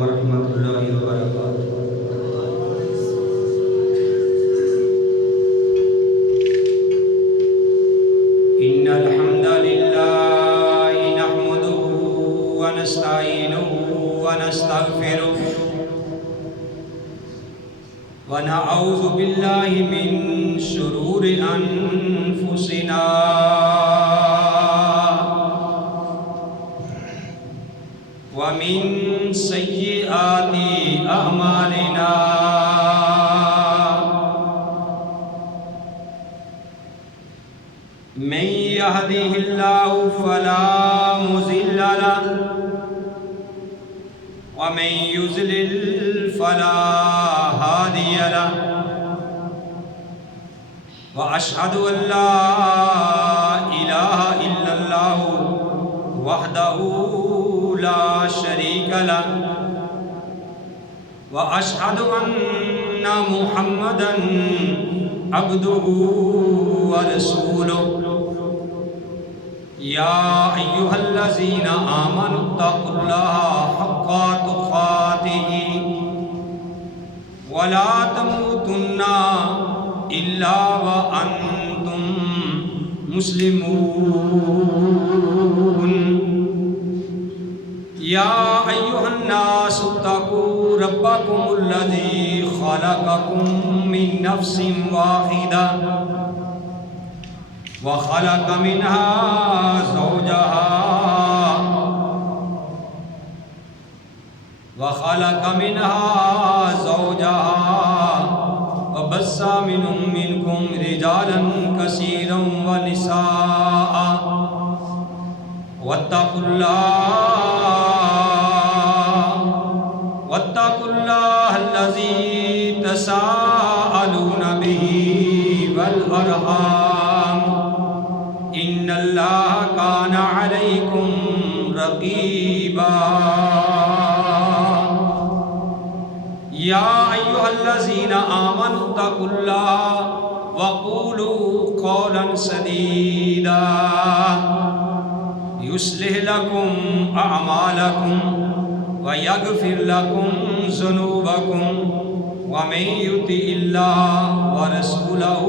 ورحمۃ اللہ وبرکاتہ۔ ان الحمد للہ نحمده ونستعینه ونستغفره ونعوذ باللہ من شرور انفسنا ومن سیئات اعمالنا من يهده الله فلا مضل له ومن يضلل فلا هادي له وأشهد أن لا إله إلا الله وحده لا شريك له وأشهد أن محمدا عبده ورسوله يا أيها الذين آمنوا اتقوا الله حق تقاته ولا تموتن إلا وأنتم مسلمون يا أيها الناس اتقوا ربكم الذي خلقكم من نفس واحدة وخلق منها زوجها وبث منكم رجالا كثيرا ونساء واتقوا الله الذي تساءلون به والأرحام إن الله كان عليكم رقيبا يا أيها الذين آمنوا اتقوا الله وقولوا قولا سديدا يصلح لكم أعمالكم ويغفر لكم ذنوبكم ومن يطع الله ورسوله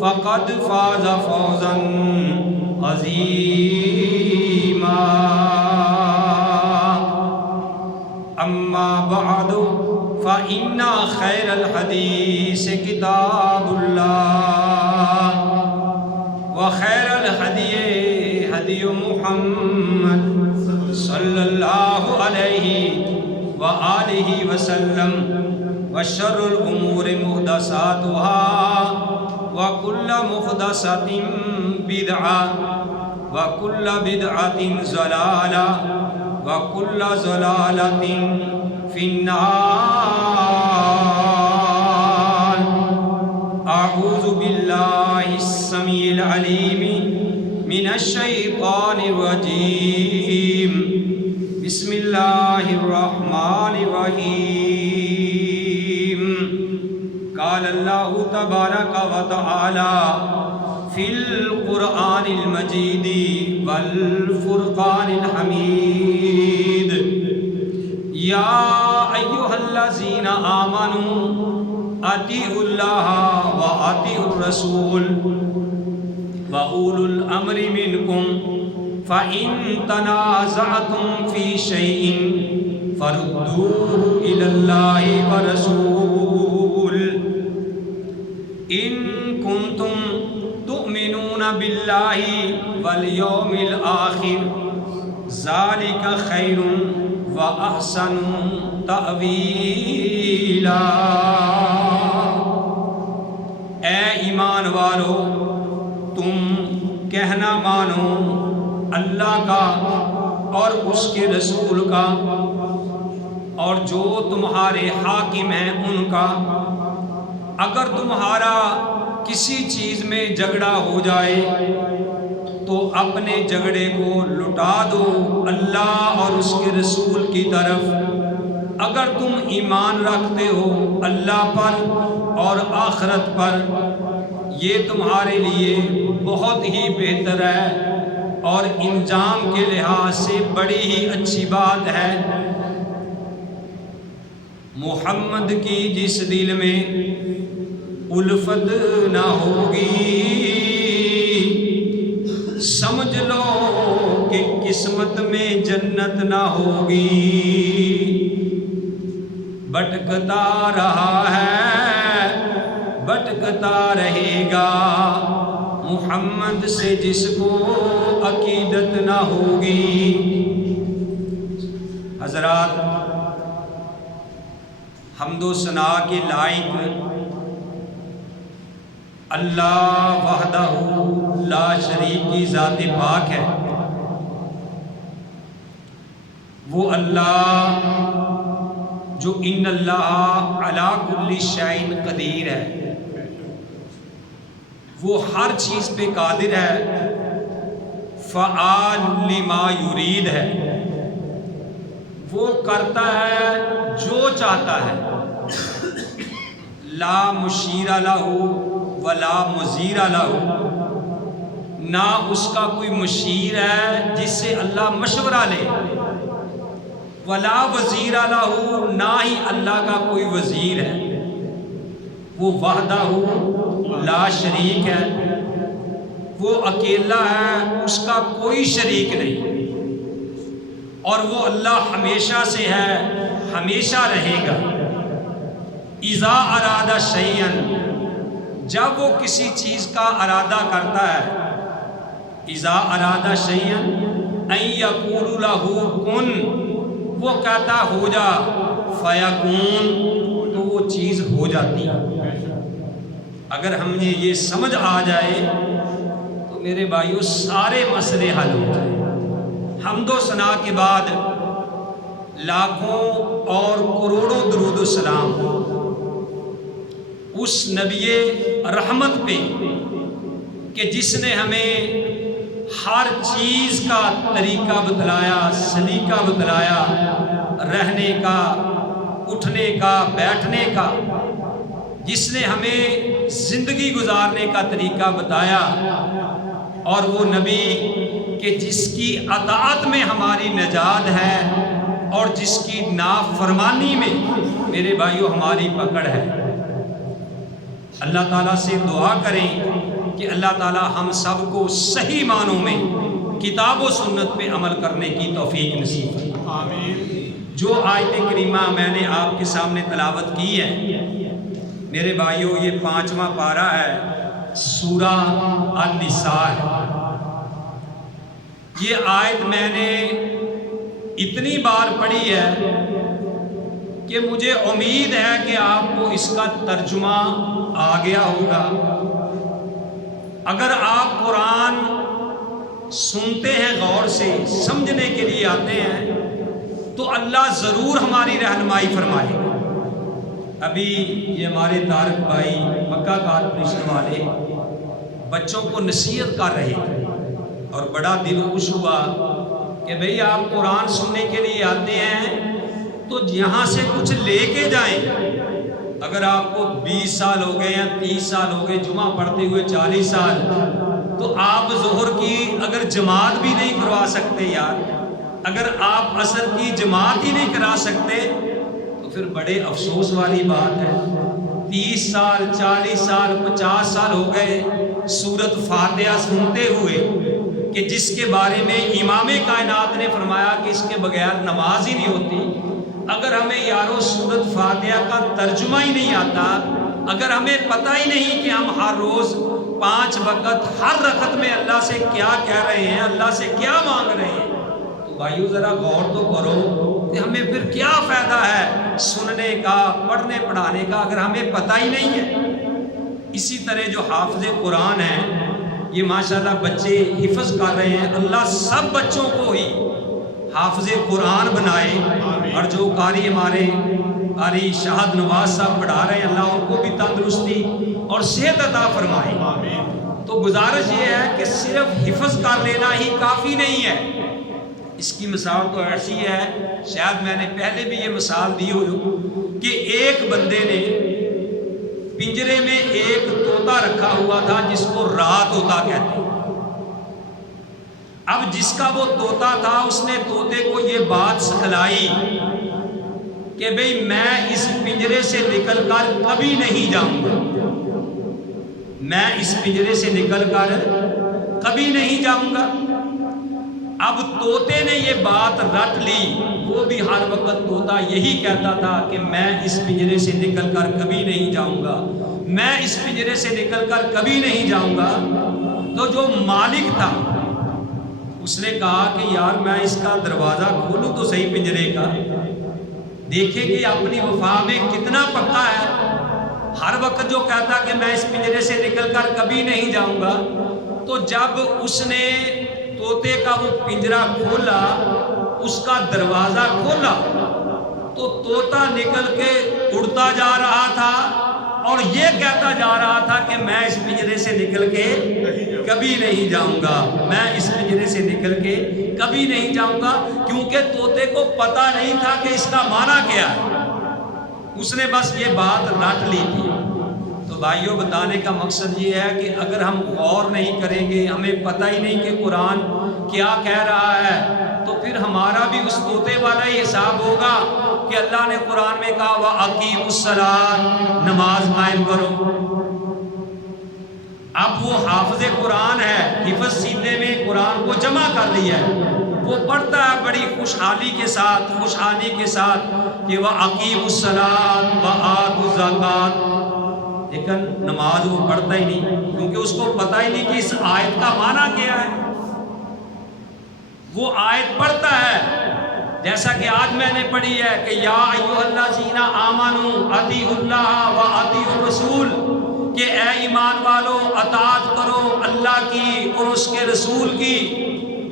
فقد فاز فوزا عظيما أما بعد فإن خير الحديث كتاب الله وخير الهدي هدي محمد صلى الله عليه وآله وسلم وشر الأمور محدثاتها وكل محدثة بدعة وكل بدعة ضلالة وكل ضلالة في النار أعوذ بالله السميع العليم من الشيطان الرجيم بسم الله الرحمن الرحيم قال الله تبارك وتعالى في القرآن المجيد والفرقان الحميد يا أيها الذين آمنوا أطيعوا الله وأطيعوا الرسول وأولو الأمر منكم فإن تنازعتم في شيء فردوه إلى الله ورسول إن كنتم تؤمنون بالله واليوم الآخر ذلك خير وأحسن تأويلا۔ اے ایمان والو، تم کہنا مانو اللہ کا اور اس کے رسول کا، اور جو تمہارے حاکم ہیں ان کا۔ اگر تمہارا کسی چیز میں جھگڑا ہو جائے تو اپنے جھگڑے کو لٹا دو اللہ اور اس کے رسول کی طرف۔ اگر تم ایمان رکھتے ہو اللہ پر اور آخرت پر، یہ تمہارے لیے بہت ہی بہتر ہے اور انجام کے لحاظ سے بڑی ہی اچھی بات ہے۔ محمد کی جس دل میں الفت نہ ہوگی، سمجھ لو کہ قسمت میں جنت نہ ہوگی۔ بھٹکتا رہا ہے بھٹکتا رہے گا، محمد سے جس کو عقیدت نہ ہوگی۔ حضرات، حمد و ثنا کے لائق اللہ وحدہ لا شریک کی ذات پاک ہے۔ وہ اللہ جو ان اللہ علی کل شیء قدیر ہے، وہ ہر چیز پہ قادر ہے، فعال لما یرید ہے، وہ کرتا ہے جو چاہتا ہے، لا مشیر لہ ولا مزیر لہ، نہ اس کا کوئی مشیر ہے جس سے اللہ مشورہ لے، ولا وزیر لہ، نہ ہی اللہ کا کوئی وزیر ہے۔ وہ وحدہ لا شریک ہے، وہ اکیلا ہے، اس کا کوئی شریک نہیں، اور وہ اللہ ہمیشہ سے ہے، ہمیشہ رہے گا۔ اذا اراد شیئا، جب وہ کسی چیز کا ارادہ کرتا ہے، اذا اراد شیئا ان یقول لہ کن، وہ کہتا ہو جا، فیکون، تو وہ چیز ہو جاتی ہے۔ اگر ہم نے یہ سمجھ آ جائے تو میرے بھائیو سارے مسئلے حل ہو جائیں۔ حمد و ثنا کے بعد لاکھوں اور کروڑوں درود و سلام اس نبی رحمت پہ کہ جس نے ہمیں ہر چیز کا طریقہ بتلایا، سلیقہ بتلایا، رہنے کا، اٹھنے کا، بیٹھنے کا، جس نے ہمیں زندگی گزارنے کا طریقہ بتایا، اور وہ نبی کہ جس کی اطاعت میں ہماری نجات ہے اور جس کی نافرمانی میں میرے بھائیو ہماری پکڑ ہے۔ اللہ تعالیٰ سے دعا کریں کہ اللہ تعالیٰ ہم سب کو صحیح معنوں میں کتاب و سنت پہ عمل کرنے کی توفیق نصیب فرمائے۔ آمین۔ جو آیت کریمہ میں نے آپ کے سامنے تلاوت کی ہے میرے بھائیو، یہ 5واں پارہ ہے، سورہ النساء ہے۔ یہ آیت میں نے اتنی بار پڑھی ہے کہ مجھے امید ہے کہ آپ کو اس کا ترجمہ آ گیا ہوگا۔ اگر آپ قرآن سنتے ہیں غور سے، سمجھنے کے لیے آتے ہیں، تو اللہ ضرور ہماری رہنمائی فرمائے گا۔ ابھی یہ ہمارے طارق بھائی مکہ کارپوریشن والے بچوں کو نصیحت کر رہے تھے، اور بڑا دل خوش ہوا کہ بھئی آپ قرآن سننے کے لیے آتے ہیں تو یہاں سے کچھ لے کے جائیں۔ اگر آپ کو 20 سال ہو گئے یا 30 سال ہو گئے جمعہ پڑھتے ہوئے، 40 سال، تو آپ ظہر کی اگر جماعت بھی نہیں کروا سکتے یار، اگر آپ عصر کی جماعت ہی نہیں کرا سکتے تو پھر بڑے افسوس والی بات ہے۔ 30 سال، 40 سال، 50 سال ہو گئے سورت فاتحہ سنتے ہوئے، کہ جس کے بارے میں امام کائنات نے فرمایا کہ اس کے بغیر نماز ہی نہیں ہوتی۔ اگر ہمیں یارو سورت فاتحہ کا ترجمہ ہی نہیں آتا، اگر ہمیں پتہ ہی نہیں کہ ہم ہر روز 5 وقت ہر رکعت میں اللہ سے کیا کہہ رہے ہیں، اللہ سے کیا مانگ رہے ہیں، تو بھائیو ذرا غور تو کرو کہ ہمیں پھر کیا فائدہ ہے سننے کا، پڑھنے پڑھانے کا، اگر ہمیں پتہ ہی نہیں ہے۔ اسی طرح جو حافظ قرآن ہیں، یہ ماشاءاللہ بچے حفظ کر رہے ہیں، اللہ سب بچوں کو ہی حافظ قرآن بنائے، اور جو قاری ہمارے قاری شاہد نواز صاحب پڑھا رہے ہیں، اللہ ان کو بھی تندرستی اور صحت عطا فرمائے۔ تو گزارش یہ ہے کہ صرف حفظ کر لینا ہی کافی نہیں ہے۔ اس کی مثال تو ایسی ہے، شاید میں نے پہلے بھی یہ مثال دی ہو، کہ ایک بندے نے پنجرے میں ایک طوطا رکھا ہوا تھا جس کو رات طوطا کہتے ہیں۔ اب جس کا وہ طوطا تھا اس نے طوطے کو یہ بات سکھلائی کہ بھئی میں اس پنجرے سے نکل کر کبھی نہیں جاؤں گا، میں اس پنجرے سے نکل کر کبھی نہیں جاؤں گا۔ اب طوطے نے یہ بات رٹ لی، وہ بھی ہر وقت طوطا یہی کہتا تھا کہ میں اس پنجرے سے نکل کر کبھی نہیں جاؤں گا، میں اس پنجرے سے نکل کر کبھی نہیں جاؤں گا۔ تو جو مالک تھا اس نے کہا کہ یار میں اس کا دروازہ کھولوں تو صحیح پنجرے کا، دیکھیں کہ اپنی وفا میں کتنا پکا ہے، ہر وقت جو کہتا کہ میں اس پنجرے سے نکل کر کبھی نہیں جاؤں گا۔ تو جب اس نے طوطے کا وہ پنجرا کھولا، اس کا دروازہ کھولا، تو طوطا نکل کے اڑتا جا رہا تھا اور یہ کہتا جا رہا تھا کہ میں اس پنجرے سے نکل کے کبھی نہیں جاؤں گا، میں اس پنجرے سے نکل کے کبھی نہیں جاؤں گا، کیونکہ طوطے کو پتہ نہیں تھا کہ اس کا معنی کیا ہے، اس نے بس یہ بات رٹ لی تھی۔ تو بھائیوں، بتانے کا مقصد یہ ہے کہ اگر ہم غور نہیں کریں گے، ہمیں پتہ ہی نہیں کہ قرآن کیا کہہ رہا ہے، تو پھر ہمارا بھی اس طوطے والا ہی حساب ہوگا کہ اللہ نے قرآن میں کہا وَأَقِیمُوا الصَّلَاةَ، نماز قائم کرو۔ اب وہ حافظ قرآن ہے، حفظ سینے میں قرآن کو جمع کر لیا ہے، وہ پڑھتا ہے بڑی خوشحالی کے ساتھ، خوشحالی کے ساتھ کہ وَأَقِیمُوا الصَّلَاةَ وَآتُوا الزَّکَاةَ، لیکن نماز وہ پڑھتا ہی نہیں، کیونکہ اس کو پتہ ہی نہیں کہ اس آیت کا معنی کیا ہے۔ وہ آیت پڑھتا ہے جیسا کہ آج میں نے پڑھی ہے کہ یا ایھا الذین آمنوا اطیعوا اللہ و اطیعوا الرسول، کہ اے ایمان والو اطاعت کرو اللہ کی اور اس کے رسول کی،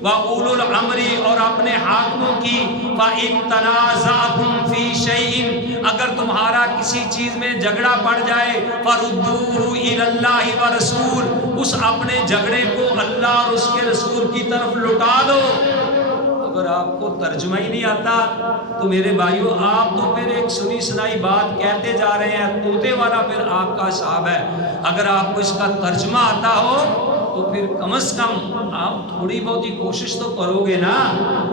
وَأُولُو الْأَمْرِ، اور اپنے حاکموں کی، فَإِن تَنَازَعْتُمْ فِي شَيْءٍ، اگر تمہارا کسی چیز میں جھگڑا پڑ جائے، فَرُدُّوهُ إِلَى اللَّهِ وَرَسُولِهِ، اس اپنے جھگڑے کو اللہ اور اس کے رسول کی طرف لوٹا دو۔ اگر آپ کو ترجمہ ہی نہیں آتا تو میرے بھائیوں، آپ تو پھر ایک سنی سنائی بات کہتے جا رہے ہیں، طوطے والا پھر آپ کا حساب ہے۔ اگر آپ کو اس کا ترجمہ آتا ہو تو پھر کم از کم آپ تھوڑی بہت ہی کوشش تو کرو گے نا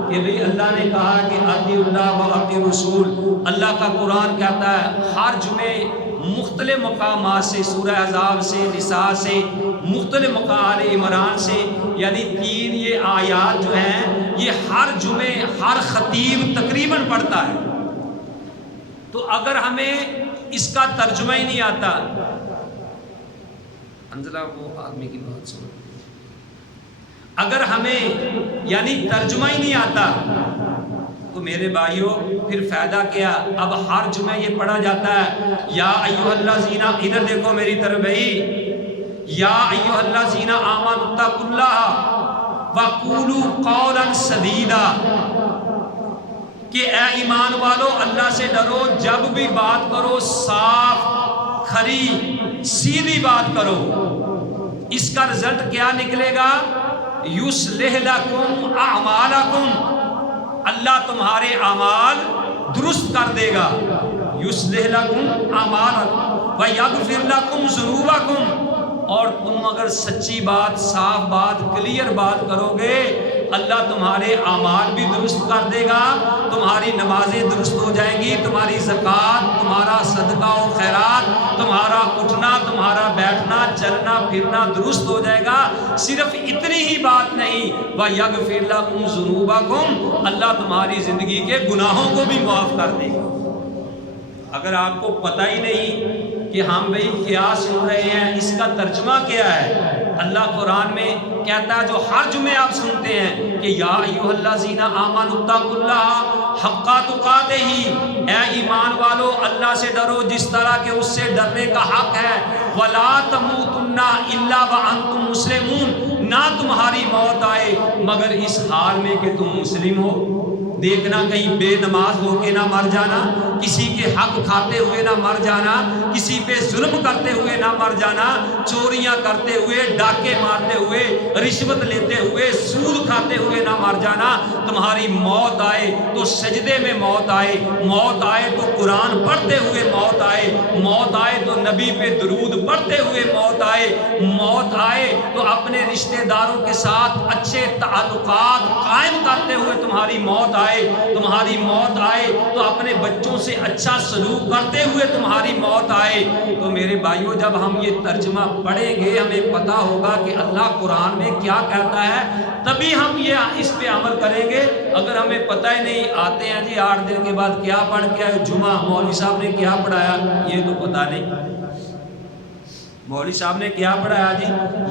کہ بھئی اللہ نے کہا کہ اطیعوا اللہ و اطیعوا الرسول، اللہ کا قرآن کہتا ہے ہر جمعے مختلف مقامات سے، سورہ احزاب سے، نساء سے، مختلف مقام عمران سے، یعنی 3 یہ آیات جو ہیں یہ ہر جمعے ہر خطیب تقریباً پڑھتا ہے۔ تو اگر ہمیں اس کا ترجمہ ہی نہیں آتا، انزلہ وہ آدمی کی بات سنو، اگر ہمیں یعنی ترجمہ ہی نہیں آتا تو میرے بھائیوں پھر فائدہ کیا؟ اب ہر جمعہ یہ پڑھا جاتا ہے یا ایھا الذین، ادھر دیکھو میری طرف بھائی، یا ایھا الذین آمنوا اتقوا اللہ وقولوا قولا سدیدا، کہ اے ایمان والو اللہ سے ڈرو، جب بھی بات کرو صاف کھری سیدھی بات کرو۔ اس کا رزلٹ کیا نکلے گا؟ یصلح لکم اعمالکم، اللہ تمہارے اعمال درست کر دے گا۔ یصلح لکم اعمالکم ویغفر لکم ذنوبکم، اور تم اگر سچی بات، صاف بات، کلیئر بات کرو گے، اللہ تمہارے اعمال بھی درست کر دے گا، تمہاری نمازیں درست ہو جائیں گی، تمہاری زکوٰۃ، تمہارا صدقہ و خیرات، تمہارا اٹھنا، تمہارا بیٹھنا، چلنا پھرنا درست ہو جائے گا۔ صرف اتنی ہی بات نہیں، وَيَغْفِرْ لَكُمْ ذُنُوبَكُمْ، اللہ تمہاری زندگی کے گناہوں کو بھی معاف کر دے گا۔ اگر آپ کو پتہ ہی نہیں کہ ہم بھئی کیا سن رہے ہیں، اس کا ترجمہ کیا ہے، اللہ قرآن میں کہتا ہے جو ہر جمعے آپ سنتے ہیں کہ یا ایھا الذین آمنوا اتقوا اللہ حق تقاتہ، اے ایمان والو اللہ سے ڈرو جس طرح کہ اس سے ڈرنے کا حق ہے، ولا تموتن الا وانتم مسلمون، نہ تمہاری موت آئے مگر اس حال میں کہ تم مسلم ہو۔ دیکھنا کہیں بے نماز ہو کے نہ مر جانا، کسی کے حق کھاتے ہوئے نہ مر جانا، کسی پہ ظلم کرتے ہوئے نہ مر جانا، چوریاں کرتے ہوئے، ڈاکے مارتے ہوئے، رشوت لیتے ہوئے، سود کھاتے ہوئے نہ مر جانا۔ تمہاری موت آئے تو سجدے میں موت آئے، موت آئے تو قرآن پڑھتے ہوئے موت آئے، موت آئے تو نبی پہ درود پڑھتے ہوئے موت آئے، موت آئے تو اپنے رشتہ داروں کے ساتھ اچھے تعلقات قائم کرتے ہوئے تمہاری موت آئے۔ آئے، تمہاری موت آئے تو اپنے بچوں سے اچھا سلوک کرتے ہوئے تمہاری موت آئے۔ تو میرے بھائیوں جب ہم یہ ترجمہ پڑھیں گے ہمیں پتہ ہوگا کہ اللہ قرآن میں کیا کہتا ہے، تبھی ہم یہ اس پہ عمل کریں گے۔ اگر ہمیں پتہ ہی نہیں، آتے ہیں جی 8 دن کے بعد کیا پڑھ کے آئے، جمعہ مولوی صاحب نے کیا پڑھایا یہ تو پتہ نہیں، مولوی صاحب نے کیا پڑھایا جی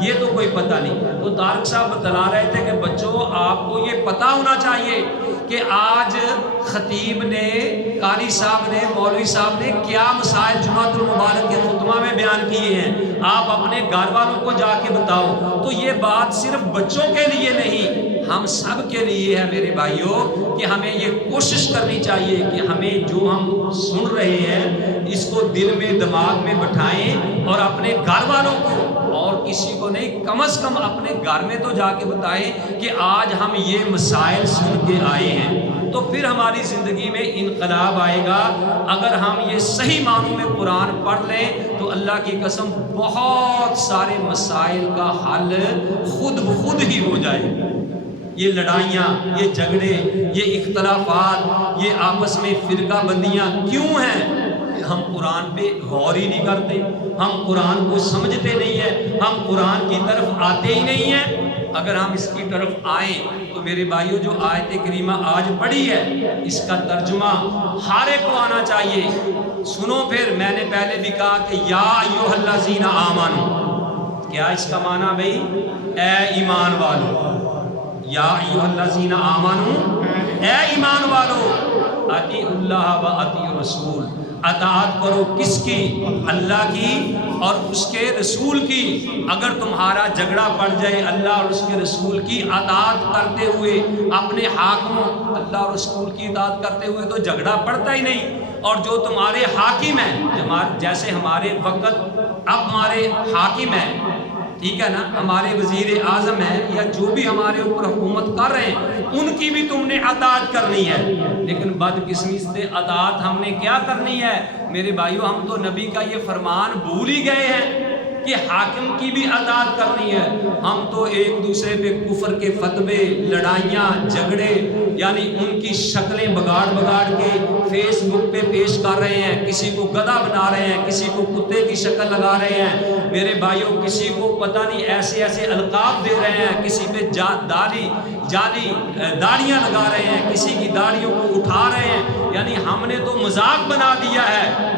یہ تو کوئی پتہ نہیں۔ تو طارق صاحب بتلا رہے تھے کہ بچوں آپ کو یہ پتہ ہونا چاہیے کہ آج خطیب نے، قاری صاحب نے، مولوی صاحب نے کیا مسائل جمعۃ المبارک کے خطبہ میں بیان کیے ہیں، آپ اپنے گھر والوں کو جا کے بتاؤ۔ تو یہ بات صرف بچوں کے لیے نہیں، ہم سب کے لیے ہے میرے بھائیوں، کہ ہمیں یہ کوشش کرنی چاہیے کہ ہمیں جو ہم سن رہے ہیں اس کو دل میں دماغ میں بٹھائیں اور اپنے گھر والوں کو، اور کسی کو نہیں، کم از کم اپنے گھر میں تو جا کے بتائیں کہ آج ہم یہ مسائل سن کے آئے ہیں، تو پھر ہماری زندگی میں انقلاب آئے گا۔ اگر ہم یہ صحیح معنوں میں قرآن پڑھ لیں تو اللہ کی قسم بہت سارے مسائل کا حل خود بخود ہی ہو جائے گا۔ یہ لڑائیاں، یہ جھگڑے، یہ اختلافات، یہ آپس میں فرقہ بندیاں کیوں ہیں؟ ہم قرآن پہ غور ہی نہیں کرتے، ہم قرآن کو سمجھتے نہیں ہیں، ہم قرآن کی طرف آتے ہی نہیں ہیں۔ اگر ہم اس کی طرف آئیں تو میرے بھائیوں جو آیت کریمہ آج پڑھی ہے اس کا ترجمہ ہر ایک کو آنا چاہیے۔ سنو پھر، میں نے پہلے بھی کہا کہ یا ایھا الذین آمنو، کیا اس کا معنی بھئی؟ اے ایمان والو، یا ایھا الذین آمنو، اے ایمان والو، اطیعوا اللہ و اطیعوا الرسول، اطاعت کرو کس کی؟ اللہ کی اور اس کے رسول کی۔ اگر تمہارا جھگڑا پڑ جائے اللہ اور اس کے رسول کی اطاعت کرتے ہوئے، اپنے حاکموں اللہ اور رسول کی اطاعت کرتے ہوئے تو جھگڑا پڑتا ہی نہیں۔ اور جو تمہارے حاکم ہیں، جیسے ہمارے وقت اب ہمارے حاکم ہیں، ٹھیک ہے نا، ہمارے وزیر اعظم ہیں یا جو بھی ہمارے اوپر حکومت کر رہے ہیں، ان کی بھی تم نے اطاعت کرنی ہے۔ لیکن بدقسمتی سے اطاعت ہم نے کیا کرنی ہے میرے بھائیوں؟ ہم تو نبی کا یہ فرمان بھول ہی گئے ہیں کہ حاکم کی بھی اطاعت کرنی ہے۔ ہم تو ایک دوسرے پہ کفر کے فتوے، لڑائیاں، جھگڑے، یعنی ان کی شکلیں بگاڑ کے فیس بک پہ پیش کر رہے ہیں، کسی کو گدھا بنا رہے ہیں، کسی کو کتے کی شکل لگا رہے ہیں میرے بھائیوں، کسی کو پتہ نہیں ایسے القاب دے رہے ہیں، کسی پہ جعلی داڑیاں لگا رہے ہیں، کسی کی داڑیوں کو اٹھا رہے ہیں، یعنی ہم نے تو مذاق بنا دیا ہے۔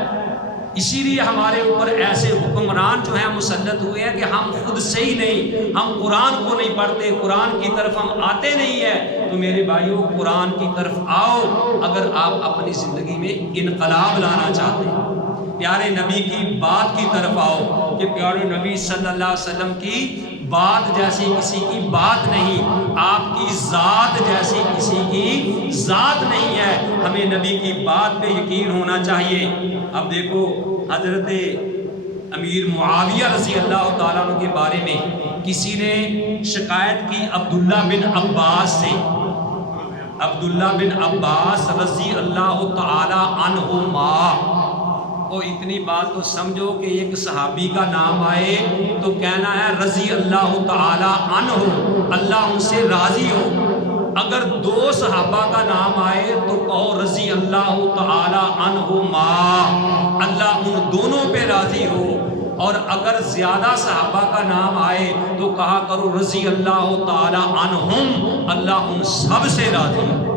اسی لیے ہمارے اوپر ایسے حکمران جو ہیں مسلط ہوئے ہیں کہ ہم خود سے ہی نہیں، ہم قرآن کو نہیں پڑھتے، قرآن کی طرف ہم آتے نہیں ہیں۔ تو میرے بھائیوں قرآن کی طرف آؤ اگر آپ اپنی زندگی میں انقلاب لانا چاہتے ہیں۔ پیارے نبی کی بات کی طرف آؤ کہ پیارے نبی صلی اللہ علیہ وسلم کی بات جیسی کسی کی بات نہیں، آپ کی ذات جیسی کسی کی ذات نہیں ہے۔ ہمیں نبی کی بات پہ یقین ہونا چاہیے۔ اب دیکھو حضرت امیر معاویہ رضی اللہ تعالیٰ عنہ کے بارے میں کسی نے شکایت کی عبداللہ بن عباس سے، عبداللہ بن عباس رضی اللہ تعالیٰ عنہما۔ اور اتنی بات تو سمجھو کہ ایک صحابی کا نام آئے تو کہنا ہے رضی اللہ تعالیٰ عنہ، اللہ ان سے راضی ہو۔ اگر 2 صحابہ کا نام آئے تو کہو رضی اللہ تعالیٰ عنہما، اللہ ان دونوں پہ راضی ہو۔ اور اگر زیادہ صحابہ کا نام آئے تو کہا کرو رضی اللہ تعالیٰ عنہم، اللہ ان سب سے راضی ہو۔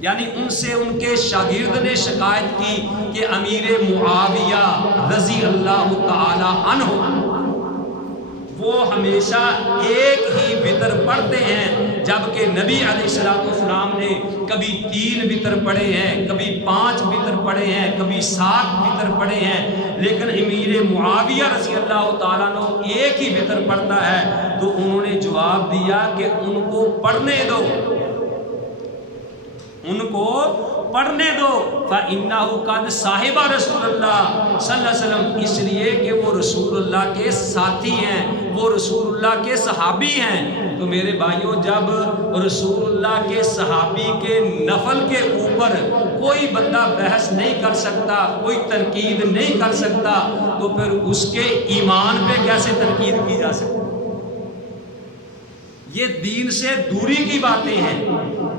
یعنی ان سے ان کے شاگرد نے شکایت کی کہ امیر معاویہ رضی اللہ تعالی عنہ وہ ہمیشہ ایک ہی وتر پڑھتے ہیں، جبکہ نبی علیہ السلام نے کبھی 3 وتر پڑھے ہیں، کبھی 5 وتر پڑھے ہیں، کبھی 7 وتر پڑھے ہیں، لیکن امیر معاویہ رضی اللہ تعالیٰ عنہ ایک ہی وتر پڑھتا ہے۔ تو انہوں نے جواب دیا کہ ان کو پڑھنے دو، ان کو پڑھنے دو، فَإِنَّهُ قَدْ صَاحِبَ رسول اللہ صلی اللہ علیہ وسلم، اس لیے کہ وہ رسول اللہ کے ساتھی ہیں، وہ رسول اللہ کے صحابی ہیں۔ تو میرے بھائیوں جب رسول اللہ کے صحابی کے نفل کے اوپر کوئی بندہ بحث نہیں کر سکتا، کوئی تنقید نہیں کر سکتا، تو پھر اس کے ایمان پہ کیسے تنقید کی جا سکتی؟ یہ دین سے دوری کی باتیں ہیں.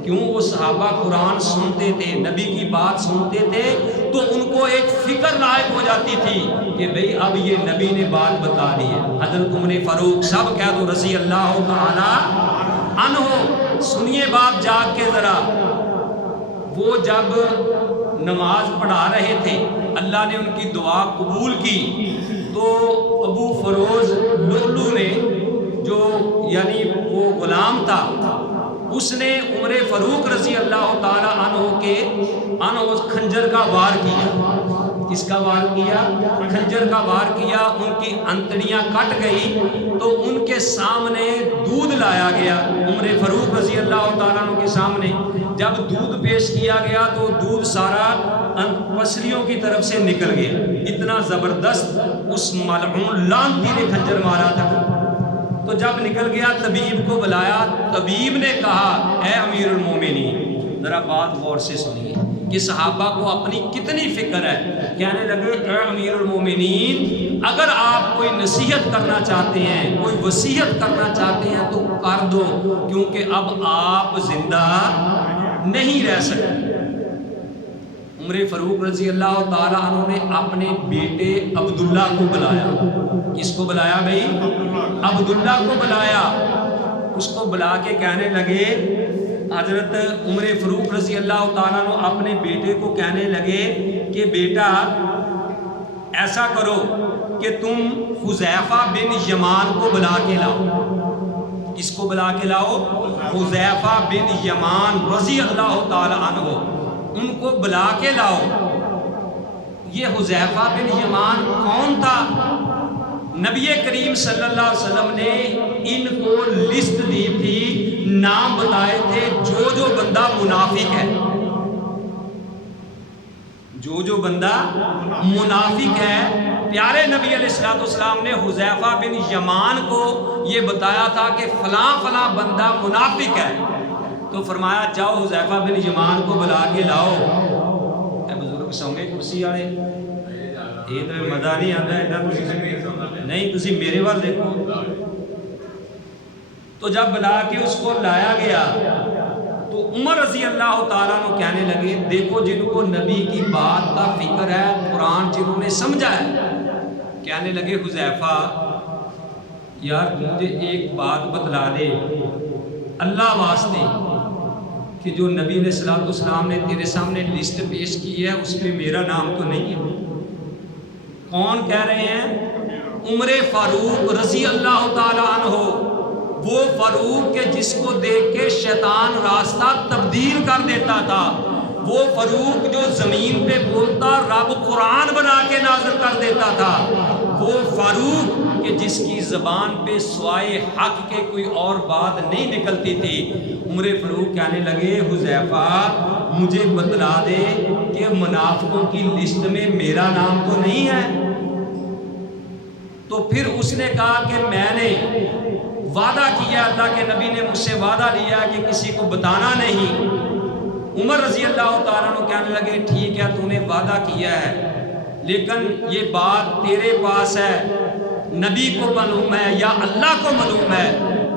کیوں؟ وہ صحابہ قرآن سنتے تھے، نبی کی بات سنتے تھے تو ان کو ایک فکر لاحق ہو جاتی تھی کہ بھئی اب یہ نبی نے بات بتا دی ہے. حضرت عمر فاروق سب کہہ دو رضی اللہ تعالی عنہ. سنیے بات جاگ کے ذرا. وہ جب نماز پڑھا رہے تھے اللہ نے ان کی دعا قبول کی تو ابو فروز لولو نے جو یعنی وہ غلام تھا اس نے عمر فاروق رضی اللہ تعالی عنہ خنجر کا وار کیا. کس کا وار کیا؟ خنجر کا وار کیا. ان کی انتڑیاں کٹ گئی تو ان کے سامنے دودھ لایا گیا. عمر فاروق رضی اللہ تعالیٰ عنہ کے سامنے جب دودھ پیش کیا گیا تو دودھ سارا پسلیوں کی طرف سے نکل گیا. اتنا زبردست اس ملعون لعنتی نے خنجر مارا تھا. تو جب نکل گیا طبیب کو بلایا. طبیب نے کہا اے امیر المومنین، ذرا بات غور سے سنیے کہ صحابہ کو اپنی کتنی فکر ہے. کہنے لگے اے امیر المومنین، اگر آپ کوئی نصیحت کرنا چاہتے ہیں، کوئی وصیت کرنا چاہتے ہیں تو کر دو، کیونکہ اب آپ زندہ نہیں رہ سکتے. عمر فاروق رضی اللہ تعالیٰ عنہ نے اپنے بیٹے عبداللہ کو بلایا. کس کو بلایا بھائی؟ عبداللہ کو بلایا. اس کو بلا کے کہنے لگے، حضرت عمر فاروق رضی اللہ تعالیٰ عنہ اپنے بیٹے کو کہنے لگے کہ بیٹا ایسا کرو کہ تم حذیفہ بن یمان کو بلا کے لاؤ. کس کو بلا کے لاؤ؟ حذیفہ بن یمان رضی اللہ تعالیٰ عنہ. ان کو بلا کے لاؤ. یہ حذیفہ بن یمان کون تھا؟ نبی کریم صلی اللہ علیہ وسلم نے ان کو لسٹ دی تھی، نام بتائے تھے جو بندہ منافق ہے، جو بندہ منافق ہے. پیارے نبی علیہ الصلوۃ والسلام نے حذیفہ بن یمان کو یہ بتایا تھا کہ فلاں فلاں بندہ منافق ہے. تو فرمایا جاؤ حذیفہ بن یمان کو بلا کے لاؤ. اے بزرگ سوگے کرسی والے، یہ تو مزہ نہیں آتا ہے. نہیں تسی میرے وال دیکھو. تو جب بلا کے اس کو لایا گیا تو عمر رضی اللہ تعالیٰ عنہ کہنے لگے دیکھو جن کو نبی کی بات کا فکر ہے، قرآن جنہوں نے سمجھا ہے، کہنے لگے حذیفہ یار مجھے ایک بات بتلا دے اللہ واسطے کہ جو نبی علیہ الصلوۃ والسلام نے تیرے سامنے لسٹ پیش کی ہے اس میں میرا نام تو نہیں ہے. کون کہہ رہے ہیں؟ عمر فاروق رضی اللہ تعالی عنہ. وہ فاروق کے جس کو دیکھ کے شیطان راستہ تبدیل کر دیتا تھا، وہ فاروق جو زمین پہ بولتا رب قرآن بنا کے نازل کر دیتا تھا، وہ فاروق کہ جس کی زبان پہ سوائے حق کے کوئی اور بات نہیں نکلتی تھی. عمر فاروق کہنے لگے حذیفہ مجھے بتلا دے کہ منافقوں کی لسٹ میں میرا نام تو نہیں ہے. تو پھر اس نے کہا کہ میں نے وعدہ کیا، اللہ کے نبی نے مجھ سے وعدہ لیا کہ کسی کو بتانا نہیں. عمر رضی اللہ تعالیٰ عنہ کہنے لگے ٹھیک ہے تو نے وعدہ کیا ہے، لیکن یہ بات تیرے پاس ہے، نبی کو معلوم ہے یا اللہ کو معلوم ہے،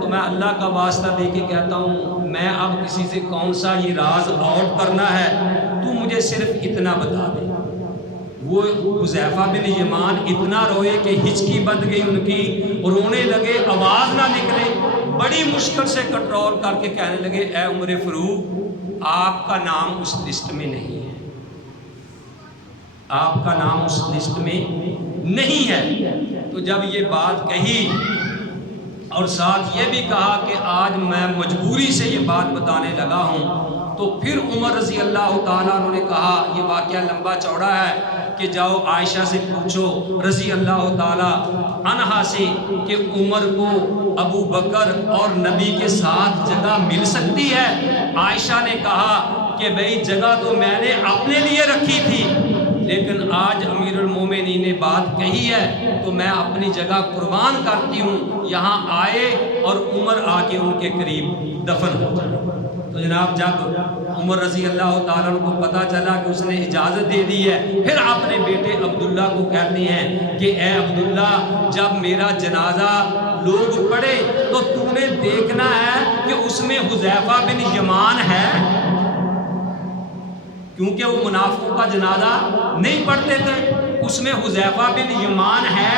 تو میں اللہ کا واسطہ دے کے کہتا ہوں میں اب کسی سے کون سا یہ راز آؤٹ کرنا ہے، تو مجھے صرف اتنا بتا دے. وہ حذیفہ بن یمان اتنا روئے کہ ہچکی بند گئی ان کی، رونے لگے، آواز نہ نکلے. بڑی مشکل سے کنٹرول کر کے کہنے لگے اے عمر فاروق آپ کا نام اس لسٹ میں نہیں ہے، آپ کا نام اس لسٹ میں نہیں ہے. تو جب یہ بات کہی اور ساتھ یہ بھی کہا کہ آج میں مجبوری سے یہ بات بتانے لگا ہوں، تو پھر عمر رضی اللہ تعالیٰ عنہ نے کہا یہ واقعہ لمبا چوڑا ہے کہ جاؤ عائشہ سے پوچھو رضی اللہ تعالیٰ عنہا سے کہ عمر کو ابو بکر اور نبی کے ساتھ جگہ مل سکتی ہے. عائشہ نے کہا کہ بھئی جگہ تو میں نے اپنے لیے رکھی تھی، لیکن آج امیر المومنین نے بات کہی ہے تو میں اپنی جگہ قربان کرتی ہوں، یہاں آئے اور عمر آ کے ان کے قریب دفن ہو جائے. تو جناب جب عمر رضی اللہ تعالیٰ عنہ کو پتہ چلا کہ اس نے اجازت دے دی ہے، پھر اپنے بیٹے عبداللہ کو کہتے ہیں کہ اے عبداللہ جب میرا جنازہ لوگ پڑھے تو تو نے دیکھنا ہے کہ اس میں حذیفہ بن یمان ہے، کیونکہ وہ منافقوں کا جنازہ نہیں پڑھتے تھے، اس میں حذیفہ بن یمان ہے۔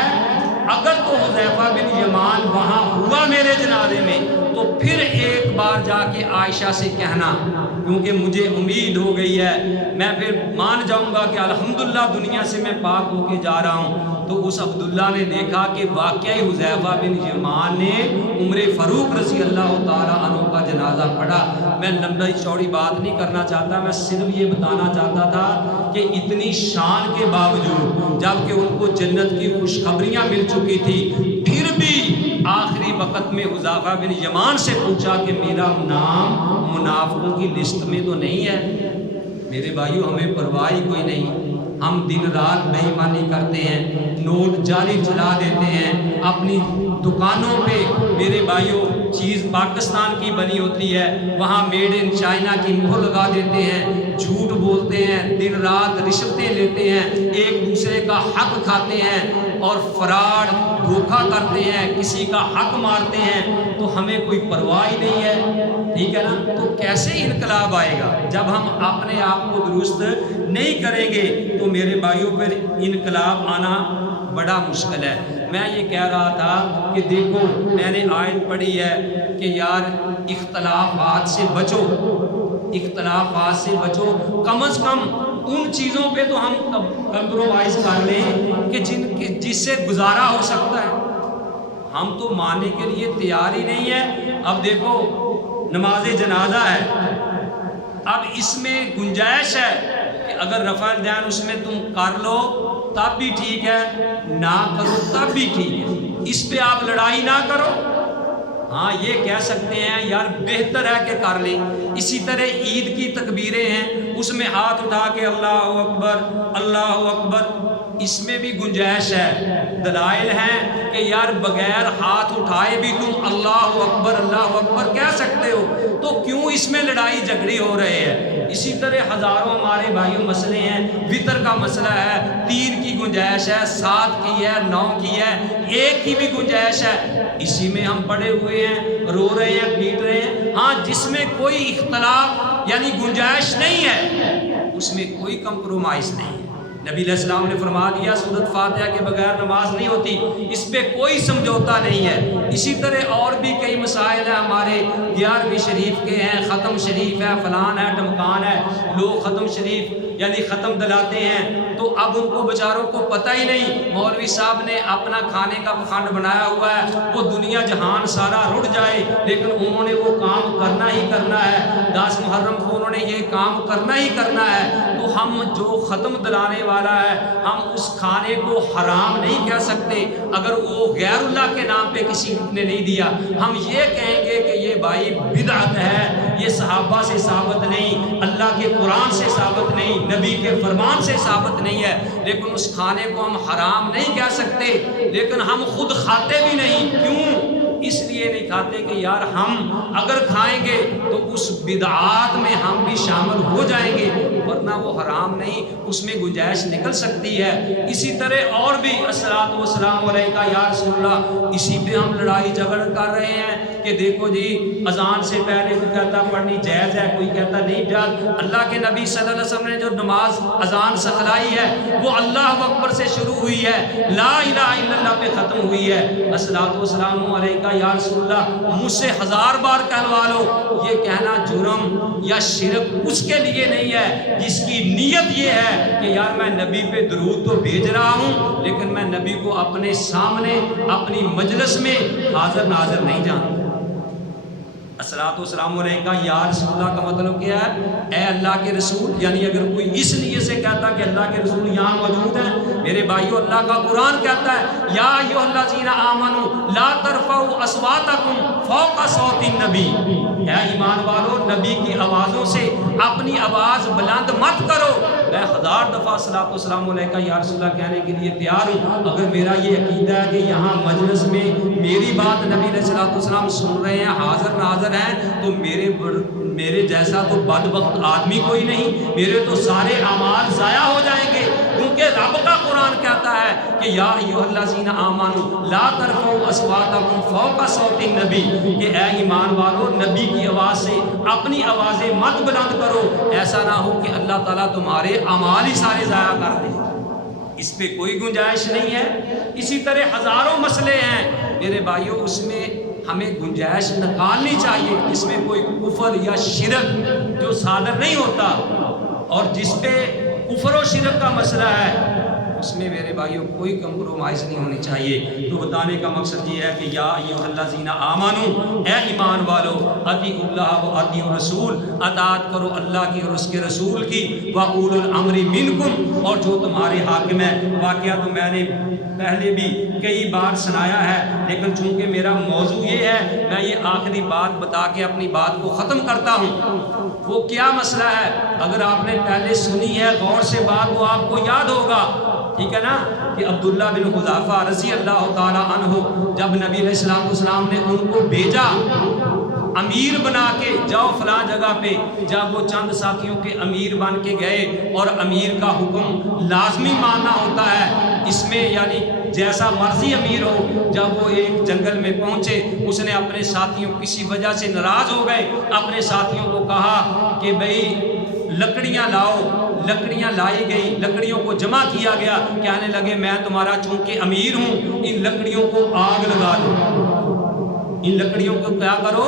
اگر تو حذیفہ بن یمان وہاں ہوا میرے جنازے میں تو پھر ایک بار جا کے عائشہ سے کہنا، کیونکہ مجھے امید ہو گئی ہے، میں پھر مان جاؤں گا کہ الحمدللہ دنیا سے میں پاک ہو کے جا رہا ہوں۔ تو اس عبداللہ نے دیکھا کہ واقعی حذیفہ بن یمان نے عمر فاروق رضی اللہ تعالیٰ عنہ کا جنازہ پڑھا۔ میں لمبی چوڑی بات نہیں کرنا چاہتا، میں صرف یہ بتانا چاہتا تھا کہ اتنی شان کے باوجود جب کہ ان کو جنت کی خوشخبریاں مل چکی تھی، پھر بھی آخری وقت میں حذیفہ بن یمان سے پوچھا کہ میرا نام منافقوں کی لسٹ میں تو نہیں ہے؟ میرے بھائیو، ہمیں پرواہ ہی کوئی نہیں، ہم دن رات بے ایمانی کرتے ہیں، نوٹ جاری چلا دیتے ہیں، اپنی دکانوں پہ میرے بھائیو چیز پاکستان کی بنی ہوتی ہے، وہاں میڈ ان چائنا کی مہر لگا دیتے ہیں، جھوٹ بولتے ہیں، دن رات رشوتیں لیتے ہیں، ایک دوسرے کا حق کھاتے ہیں اور فراڈ دھوکہ کرتے ہیں، کسی کا حق مارتے ہیں، تو ہمیں کوئی پرواہ ہی نہیں ہے، ٹھیک ہے نا؟ تو کیسے انقلاب آئے گا جب ہم اپنے آپ کو درست نہیں کریں گے؟ تو میرے بھائیوں پر انقلاب آنا بڑا مشکل ہے۔ میں یہ کہہ رہا تھا کہ دیکھو، میں نے آیت پڑھی ہے کہ یار اختلافات سے بچو، اختلافات سے بچو، کم از کم ان چیزوں پہ تو ہم کمپرومائز کر لیں کہ جس سے گزارا ہو سکتا ہے۔ ہم تو ماننے کے لیے تیار ہی نہیں ہے۔ اب دیکھو، نماز جنازہ ہے، اب اس میں گنجائش ہے کہ اگر رفع الدین اس میں تم کر لو تب بھی ٹھیک ہے، نہ کرو تب بھی ٹھیک ہے، اس پہ آپ لڑائی نہ کرو۔ ہاں یہ کہہ سکتے ہیں یار بہتر ہے کہ کر لیں۔ اسی طرح عید کی تکبیریں ہیں، اس میں ہاتھ اٹھا کے اللہ اکبر اللہ اکبر، اس میں بھی گنجائش ہے، دلائل ہیں کہ یار بغیر ہاتھ اٹھائے بھی تم اللہ اکبر کہہ سکتے ہو، تو کیوں اس میں لڑائی جھگڑی ہو رہے ہیں؟ اسی طرح ہزاروں ہمارے بھائیوں مسئلے ہیں، وطر کا مسئلہ ہے، 3 کی گنجائش ہے، 7 کی ہے، 9 کی ہے، 1 کی بھی گنجائش ہے، اسی میں ہم پڑے ہوئے ہیں، رو رہے ہیں، پیٹ رہے ہیں۔ ہاں جس میں کوئی اختلاف یعنی گنجائش نہیں ہے، اس میں کوئی کمپرومائز نہیں ہے۔ نبی علیہ السلام نے فرما دیا سورۃ فاتحہ کے بغیر نماز نہیں ہوتی، اس پہ کوئی سمجھوتا نہیں ہے۔ اسی طرح اور بھی کئی مسائل ہیں ہمارے، 11ویں شریف کے ہیں، ختم شریف ہے، فلان ہے، ڈمکان ہے، لوگ ختم شریف یعنی ختم دلاتے ہیں، تو اب ان کو بیچاروں کو پتہ ہی نہیں، مولوی صاحب نے اپنا کھانے کا پکھانڈ بنایا ہوا ہے، وہ دنیا جہان سارا رڑ جائے لیکن انہوں نے وہ کام کرنا ہی کرنا ہے، 10 محرم کو انہوں نے یہ کام کرنا ہی کرنا ہے۔ تو ہم جو ختم دلانے والا ہے، ہم اس کھانے کو حرام نہیں کہہ سکتے اگر وہ غیر اللہ کے نام پہ کسی نے نہیں دیا، ہم یہ کہیں گے کہ یہ بھائی بدعت ہے، یہ صحابہ سے ثابت نہیں، اللہ کے قرآن سے ثابت نہیں، نبی کے فرمان سے ثابت نہیں ہے، لیکن اس کھانے کو ہم حرام نہیں کہہ سکتے، لیکن ہم خود کھاتے بھی نہیں۔ کیوں؟ اس لیے نہیں کھاتے کہ یار ہم اگر کھائیں گے تو اس بدعات میں ہم بھی شامل ہو جائیں گے، ورنہ وہ حرام نہیں، اس میں گنجائش نکل سکتی ہے۔ اسی طرح اور بھی الصلاۃ والسلام علیکہ یا رسول اللہ، اسی پہ ہم لڑائی جھگڑ کر رہے ہیں کہ دیکھو جی اذان سے پہلے کوئی کہتا پڑھنی جائز ہے، کوئی کہتا نہیں جائز۔ اللہ کے نبی صلی اللہ علیہ وسلم نے جو نماز اذان سکھلائی ہے وہ اللہ اکبر سے شروع ہوئی ہے، لا الہ الا اللہ پہ ختم ہوئی ہے۔ الصلاۃ والسلام علیکہ یا رسول اللہ مجھ سے 1000 بار کہلوا لو، یہ کہنا جرم یا شرک اس کے لیے نہیں ہے جس کی نیت یہ ہے کہ یار میں نبی پہ درود تو بھیج رہا ہوں لیکن میں نبی کو اپنے سامنے اپنی مجلس میں حاضر ناظر نہیں جانتا۔ الصلاۃ والسلام علیکہ یا رسول اللہ کا مطلب کیا ہے؟ اے اللہ کے رسول، یعنی اگر کوئی اس نیت سے کہتا کہ اللہ کے رسول یہاں موجود ہیں، میرے بھائیو اللہ کا قرآن کہتا ہے یا ایھا الذین آمنوا لا ترفعوا اصواتکم فوق صوت النبی، اے ایمان والو نبی کی آوازوں سے اپنی آواز بلند مت کرو۔ میں 1000 دفعہ الصلاۃ والسلام علیکہ یا رسول اللہ کہنے کے لیے تیار ہوں، اگر میرا یہ عقیدہ ہے کہ یہاں مجلس میں میری بات نبی علیہ الصلوۃ والسلام سن رہے ہیں، حاضر ناظر ہیں، تو میرے جیسا تو بدبخت آدمی کوئی نہیں، میرے تو سارے اعمال ضائع ہو جائیں گے، کیونکہ رب کا قرآن کہتا ہے کہ یا ایھا الذین آمنوا لا ترفعوا اصواتکم فوق صوت النبی، کہ اے ایمان والو نبی کی آواز سے اپنی آوازیں مت بلند کرو، ایسا نہ ہو کہ اللہ تعالیٰ تمہارے اعمال ہی سارے ضائع کر دے۔ اس پہ کوئی گنجائش نہیں ہے۔ اسی طرح ہزاروں مسئلے ہیں میرے بھائیوں، اس میں ہمیں گنجائش نکالنی چاہیے جس میں کوئی کفر یا شرک جو صادر نہیں ہوتا، اور جس پہ کفر و شرک کا مسئلہ ہے اس میں میرے بھائیوں کوئی کمپرومائز نہیں ہونی چاہیے۔ تو بتانے کا مقصد یہ ہے کہ یا ایھا الذین آمنوا، اے ایمان والو، اطیعوا اللہ و اطیعوا الرسول، اطاعت کرو اللہ کی اور اس کے رسول کی، واولی الامر منکم، اور جو تمہارے حاکم ہے۔ واقعہ تو میں نے پہلے بھی کئی بار سنایا ہے، لیکن چونکہ میرا موضوع یہ ہے میں یہ آخری بات بتا کے اپنی بات کو ختم کرتا ہوں۔ وہ کیا مسئلہ ہے؟ اگر آپ نے پہلے سنی ہے غور سے بات تو آپ کو یاد ہوگا، ٹھیک ہے نا، کہ عبداللہ بن حذیفہ رضی اللہ تعالی عنہ جب نبی علیہ السلام نے ان کو بھیجا امیر بنا کے، جاؤ فلاں جگہ پہ، جب وہ چند ساتھیوں کے امیر بن کے گئے، اور امیر کا حکم لازمی ماننا ہوتا ہے اس میں، یعنی جیسا مرضی امیر ہو۔ جب وہ ایک جنگل میں پہنچے، اس نے اپنے ساتھیوں کسی وجہ سے ناراض ہو گئے، اپنے ساتھیوں کو کہا کہ بھئی لکڑیاں لاؤ۔ لکڑیاں لائی گئی، لکڑیوں کو جمع کیا گیا، کہنے لگے میں تمہارا چونکہ امیر ہوں ان لکڑیوں کو آگ لگا دو، ان لکڑیوں کو کیا کرو،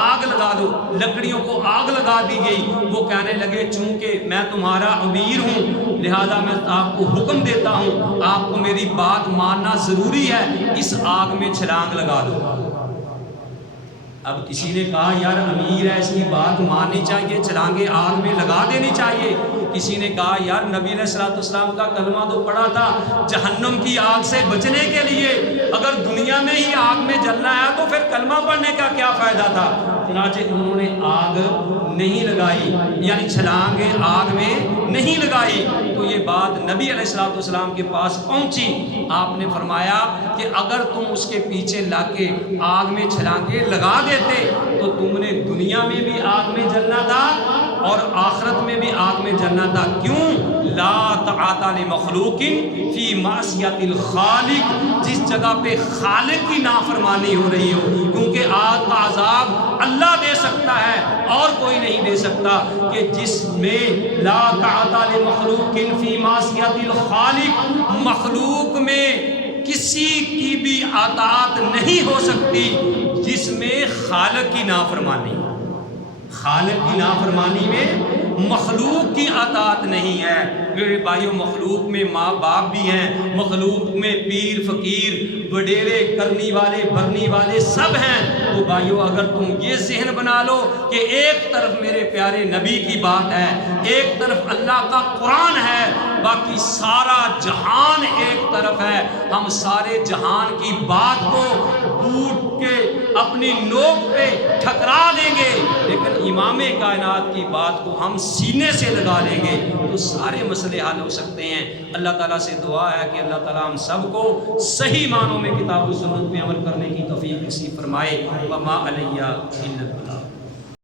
آگ لگا دو۔ لکڑیوں کو آگ لگا دی گئی۔ وہ کہنے لگے چونکہ میں تمہارا امیر ہوں لہذا میں آپ کو حکم دیتا ہوں، آپ کو میری بات ماننا ضروری ہے، اس آگ میں چھلانگ لگا دو۔ اب کسی نے کہا یار امیر ہے اس کی بات ماننی چاہیے، چھلانگیں آگ میں لگا دینی چاہیے۔ کسی نے کہا یار نبی علیہ السلام کا کلمہ تو پڑھا تھا جہنم کی آگ سے بچنے کے لیے، اگر دنیا میں ہی آگ میں جلنا ہے تو پھر کلمہ پڑھنے کا کیا فائدہ تھا؟ چنانچہ انہوں نے آگ نہیں لگائی، یعنی چھلانگیں آگ میں نہیں لگائی۔ تو یہ بات نبی علیہ السلام کے پاس پہنچی، آپ نے فرمایا کہ اگر تم اس کے پیچھے لگ کے آگ میں چھلانگیں لگا دیتے تو تم نے دنیا میں بھی آگ میں جلنا تھا اور آخرت میں بھی آگ میں جلنا تھا۔ کیوں؟ لا طاعت لمخلوق فی معصیت الخالق، جس جگہ پہ خالق کی نافرمانی ہو رہی ہو، کیونکہ آگ کا عذاب اللہ دے سکتا ہے اور کوئی نہیں دے سکتا، کہ جس میں لا طاعت لمخلوق فی معصیت الخالق، مخلوق میں کسی کی بھی اطاعت نہیں ہو سکتی جس میں خالق کی نافرمانی، خالق کی نافرمانی میں مخلوق کی اطاعت نہیں ہے۔ میرے بھائیوں مخلوق میں ماں باپ بھی ہیں، مخلوق میں پیر فقیر وڈیرے کرنی والے بھرنی والے سب ہیں۔ تو بھائیوں اگر تم یہ ذہن بنا لو کہ ایک طرف میرے پیارے نبی کی بات ہے، ایک طرف اللہ کا قرآن ہے، باقی سارا جہان ایک طرف ہے، ہم سارے جہان کی بات کو ٹوٹ کے اپنی نوک پہ ٹھکرا دیں گے، لیکن امام کائنات کی بات کو ہم سینے سے لگا لیں گے تو سارے مسئلے حل ہو سکتے ہیں۔ اللہ تعالیٰ سے دعا ہے کہ اللہ تعالیٰ ہم سب کو صحیح معنوں میں کتاب و سنت پہ عمل کرنے کی توفیق نصیب فرمائے۔ وما علیہ الا